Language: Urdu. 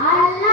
اللہ